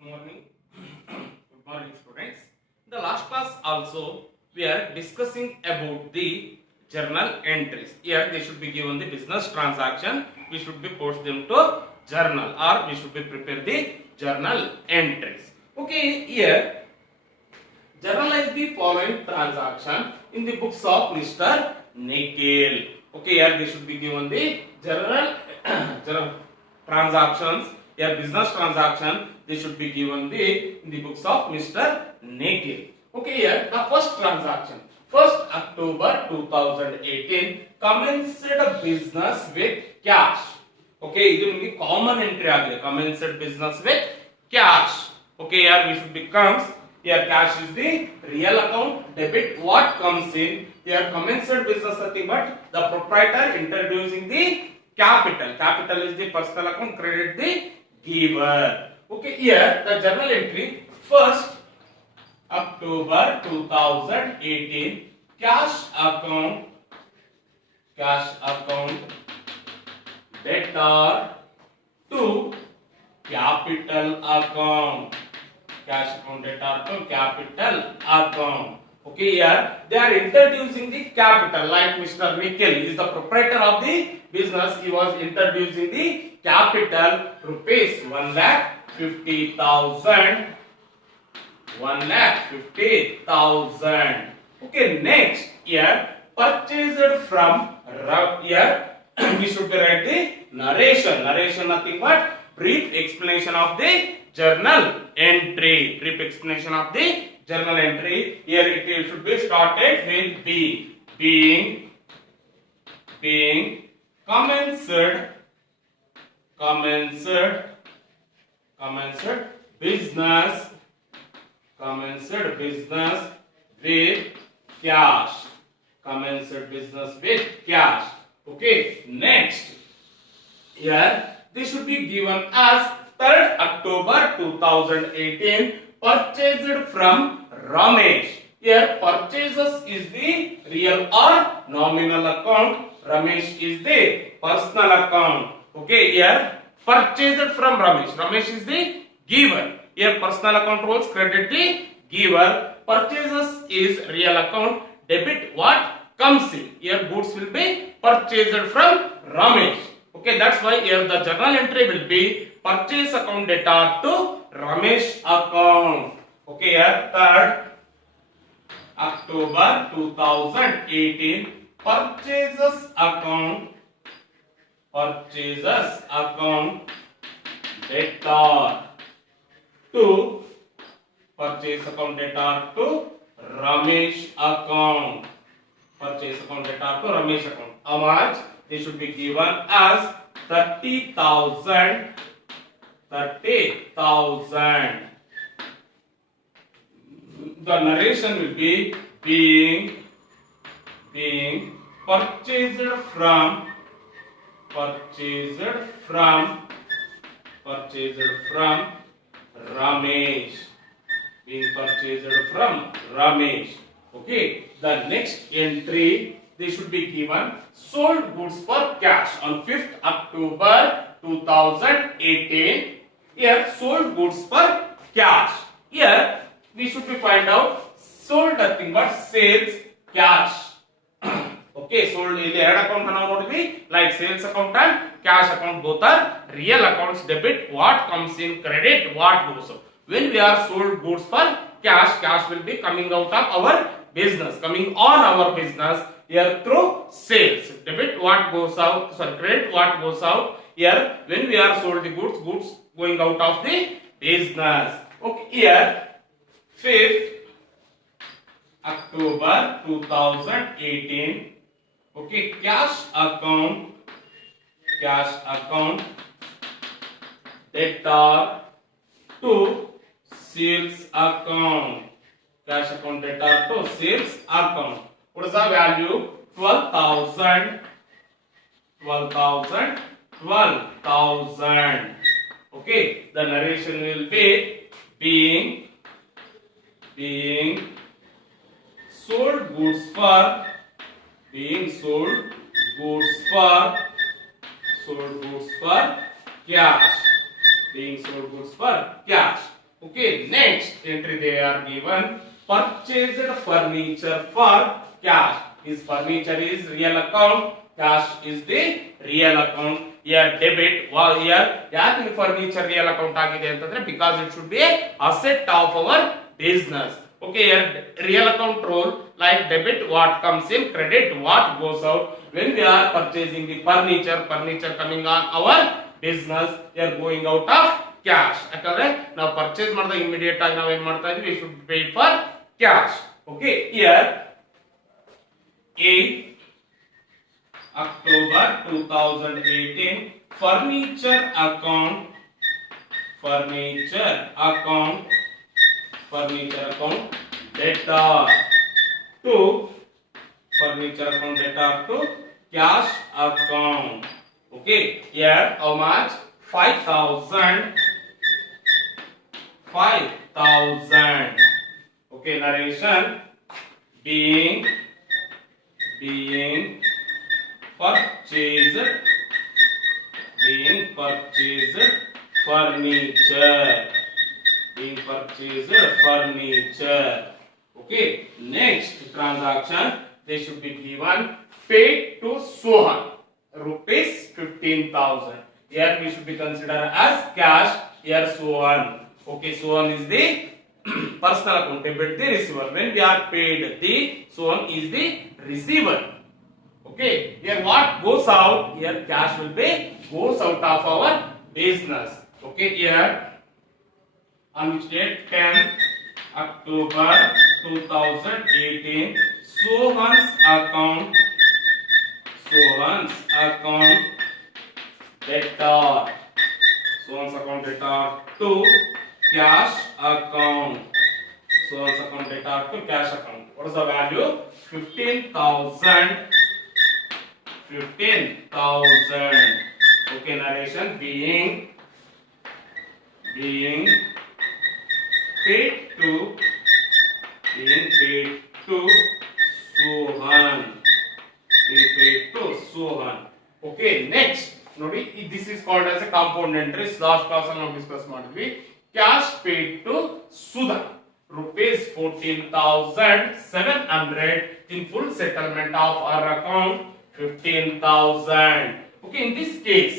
Good morning. Good morning, students. In the last class also we are discussing about the journal entries. Here they should be given the business transaction. We should be post them to journal, or we should be prepare the journal entries. Okay, here journalize the following transaction in the books of Mr. Nikhil. Okay, here they should be given the journal transactions. Here business transaction they should be given the in the books of Mr. Nikhil. Okay, here the first transaction. 1st October 2018 commenced a business with cash. Okay, ಇದು ನಿಮಗೆ common entry ಆಗಿದೆ. Commenced business with cash. Okay, here we should becomes here cash is the real account, debit what comes in. Here commenced business nothing but the proprietor introducing the capital. Capital is the personal account, credit the giver. Okay, here the journal entry 1st October 2018 cash account debtor to capital account. Cash account debtor to capital account. Okay, here they are introducing the capital, like Mr. Nikhil is the proprietor of the business. He was introducing the capital rupees 1,50,000. 1,50,000. Okay, next here purchased from here we should be write the narration. Narration nothing but brief explanation of the journal entry. Brief explanation of the journal entry. Here it should be started with being commenced business with cash. Commenced business with cash. Okay, next here this should be given as 3rd October 2018 purchased from Ramesh. Here purchases is the real or nominal account, Ramesh is the personal account. Okay, here purchased from Ramesh. Ramesh is the giver. Here personal account holds credit the giver. Purchases is real account, debit what comes in. Here goods will be purchased from Ramesh. Okay, that's why here the journal entry will be purchase account debtor to Ramesh account. Okay, here 3rd October 2018 purchases account debtor to purchase account debtor to Ramesh account. Purchase account debtor to Ramesh account. How much? They should be given as 30,000. The narration will be being purchased from Ramesh. Being purchased from Ramesh. Okay, the next entry they should be given sold goods for cash on 5th October 2018. Here sold goods for cash. Here we should be find out sold nothing but sales cash. Okay, sold ಇಲ್ಲಿ ಎರಡು account ನಾವು ನೋಡಿದ್ವಿ, like sales account and cash account both are real accounts, debit what comes in, credit what goes out. When we are sold goods for cash, cash will be coming out of our business, coming on our business here through sales. Debit what goes out, sorry, credit what goes out. Here when we are sold the goods going out of the business. Okay, here 5th October 2018. Okay, cash account debtor to sales account. Cash account debtor to sales account. What is the value? 12,000. Okay, the narration will be being sold goods for cash. Being sold goods for cash. Okay, next entry they are given purchased furniture for cash. His furniture is real account, cash is the real account. Here debit, here ಯಾಕೆ furniture real account ಆಗಿದೆ ಅಂತಂದ್ರೆ because it should be a asset of our business. Okay, here real account role like debit what comes in, credit what goes out. When we are purchasing the furniture coming on our business, we are going out of cash. ಯಾಕಂದ್ರೆ ನಾವು purchase ಮಾಡಿದಾಗ immediate ಆಗಿ ನಾವು ಏನ್ ಮಾಡ್ತಾ ಇದೀವಿ, we should pay for cash. Okay, here 8 October 2018 furniture account debtor to furniture account debtor to cash account. Okay, here how much? 5,000. Okay, narration being purchased furniture. Okay, next transaction they should be given paid to Sohan rupees 15,000. Here we should be considered as cash. Here Sohan. Okay, Sohan is the personal account, debit the receiver. When we are paid, the Sohan is the receiver. Okay, here what goes out? Here cash will be goes out of our business. Okay, here on which date? 10 October 2018 Sohan's account debtor. Sohan's account debtor to cash account. Sohan's account debtor to cash account. What is the value? 15,000. Okay, narration being paid to Sohan. Okay, next ನೋಡಿ, this is called as a compound entries. Last class ಅಲ್ಲಿ ನಾವು discuss ಮಾಡಿದ್ವಿ. Cash paid to Sudha rupees 14,700 in full settlement of our account 15,000. Okay, in this case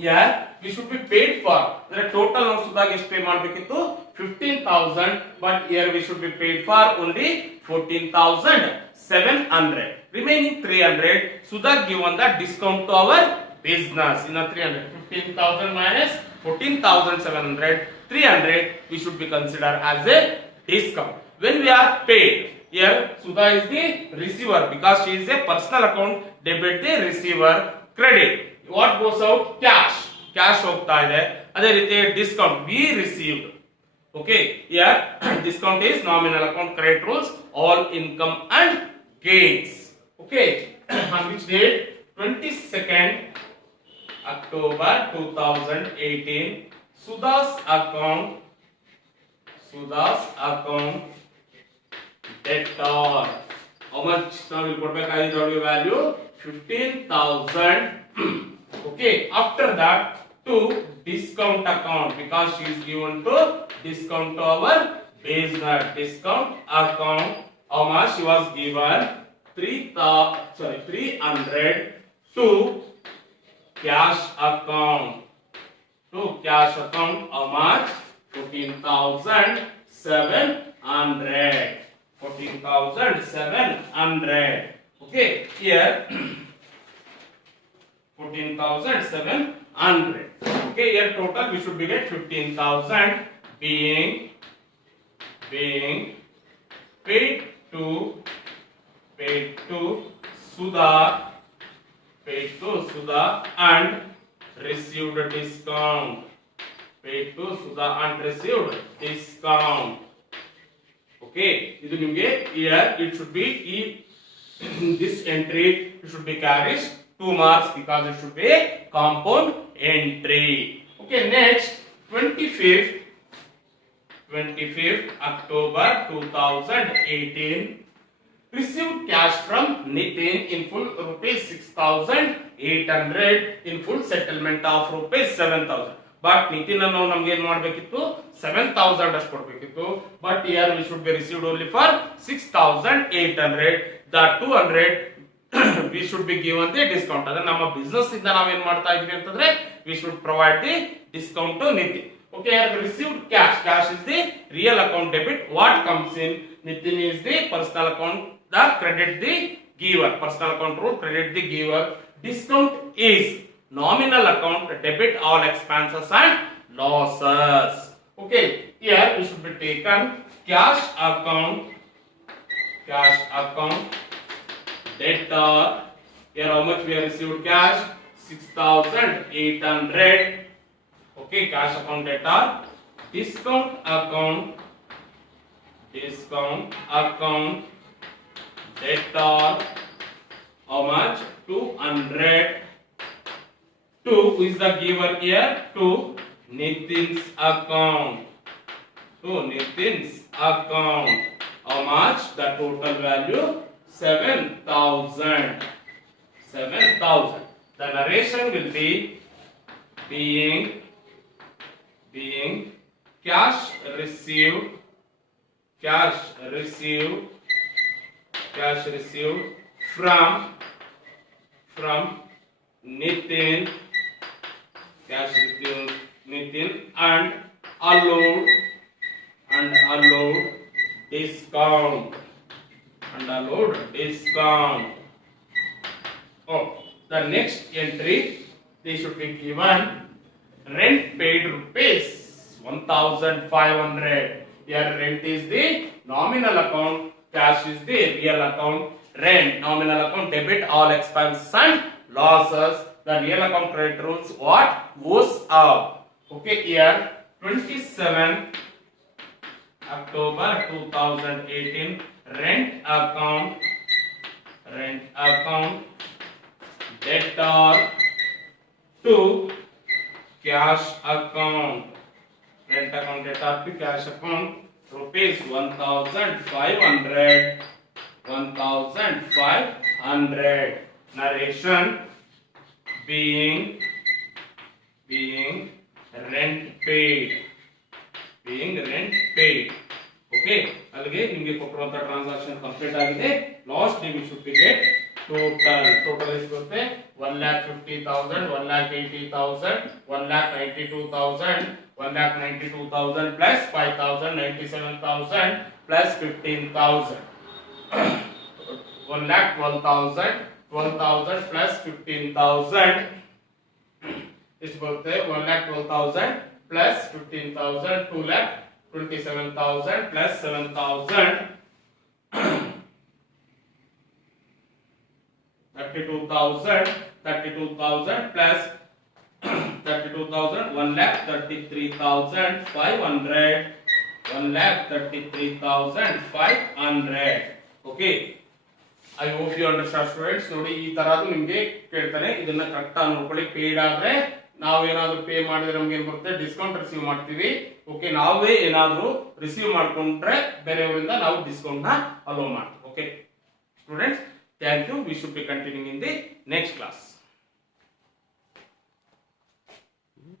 here we should be paid for the total ನಾವು ಸುಧಾಗೆ ಎಷ್ಟು pay ಮಾಡಬೇಕಿತ್ತು 15,000, but here we should be paid for only 14,700. Remaining 300 Sudha given the discount to our business. In a 300, 15,000 minus 14,700, 300 we should be considered as a discount. When we are paid, here Sudha is the receiver because she is a personal account, debit the receiver, credit what goes out? Cash ಹೋಗ್ತಾ ಇದೆ. ಅದೇ ರೀತಿ discount we received. Okay, here discount is nominal account credit rules, all income and gains. Okay, on which date? 22nd October 2018 Sudha's account debtor. How much now will put back as value? 15,000. Okay, after that to discount account because she is given to discount to our business. Discount account, how much she was given? 300 to cash account. How much? 14,700. Okay, here 14,700. Okay, here total we should be get 15,000 being paid to Sudha and received discount. Paid to Sudha and received discount. Okay, ಇದು ನಿಮಗೆ here it should be in this entry it should be carries 2 marks because it should be a compound entry. Okay, next 25th October 2018 received cash from Nitin in full rupees 6,800 in full settlement of rupees 7,000. But Nitin ಅನ್ನು ನಮ್ಗೆ ಏನ್ ಮಾಡಬೇಕಿತ್ತು 7000 ಅಷ್ಟು ಕೊಡಬೇಕಿತ್ತು. But here we should be received only for 6800. The 200 we should be given the discount. ಅಂದ್ರೆ ನಮ್ಮ business ಇಂದ ನಾವೇನ್ ಮಾಡ್ತಾ ಇದ್ವಿ ಅಂತಂದ್ರೆ we should provide the discount to Nitin. Okay, I have received cash. Cash is the real account debit. What comes in? Nitin is the personal account. The credit the giver. Personal account rule credit the giver. Discount is nominal account debit all expenses and losses. Okay, here we should be taken cash account. Cash account debtor. Here how much we have received cash? 6800. Okay, cash account debtor. Discount account debtor. How much? 200. To who is the giver here? To Nitin's account. To Nitin's account. How much? The total value 7000. 7000. The narration will be being cash received from Nitin, cash received Nitin and allowed discount. Oh, the next entry they should be given rent paid rupees 1500. Here rent is the nominal account, cash is the real account. Rent nominal account debit all expenses and losses. The real account credit rules what goes up. Okay, here 27 October 2018 rent account debtor to cash account. Rent account debtor to cash account rupees 1500. Narration being rent paid. Okay, ಅಲ್ಲಿಗೆ ನಿಮಗೆ ಕೊಟ್ಟಿರುವಂತ transaction complete ಆಗಿದೆ. Last D V should be get total ಎಷ್ಟು ಬರುತ್ತೆ? 1,50,000, 1,80,000, 1,92,000, 1,92,000 plus 5,000, 97,000 plus 15,000. 1,12,000, 12,000 plus 15,000 ಎಷ್ಟು ಬರುತ್ತೆ? 1,12,000 plus 15,000 2,27,000 plus 7,000 32,000 plus 32,000 1,33,500 1,33,500. Okay, I hope you understand students. ನೋಡಿ ಈ ತರದ್ದು ನಿಮಗೆ ಕೇಳ್ತಾನೆ, ಇದನ್ನ ಕರೆಕ್ಟ್ ಆಗಿ ನೋಡ್ಕೊಳ್ಳಿ. ಪೇಡ್ ಆದ್ರೆ ನಾವೇನಾದ್ರೂ ಪೇ ಮಾಡಿದ್ರೆ ನಮ್ಗೆ ಏನ್ ಬರುತ್ತೆ? ಡಿಸ್ಕೌಂಟ್ ರಿಸೀವ್ ಮಾಡ್ತೀವಿ. ಓಕೆ, ನಾವೇ ಏನಾದ್ರೂ ರಿಸೀವ್ ಮಾಡ್ಕೊಂಡ್ರೆ ಬೇರೆಯವರಿಂದ ನಾವು ಡಿಸ್ಕೌಂಟ್ ನ ಅಲೋ ಮಾಡ್ತೀವಿ. Okay students, thank you. We should be continuing in the next class.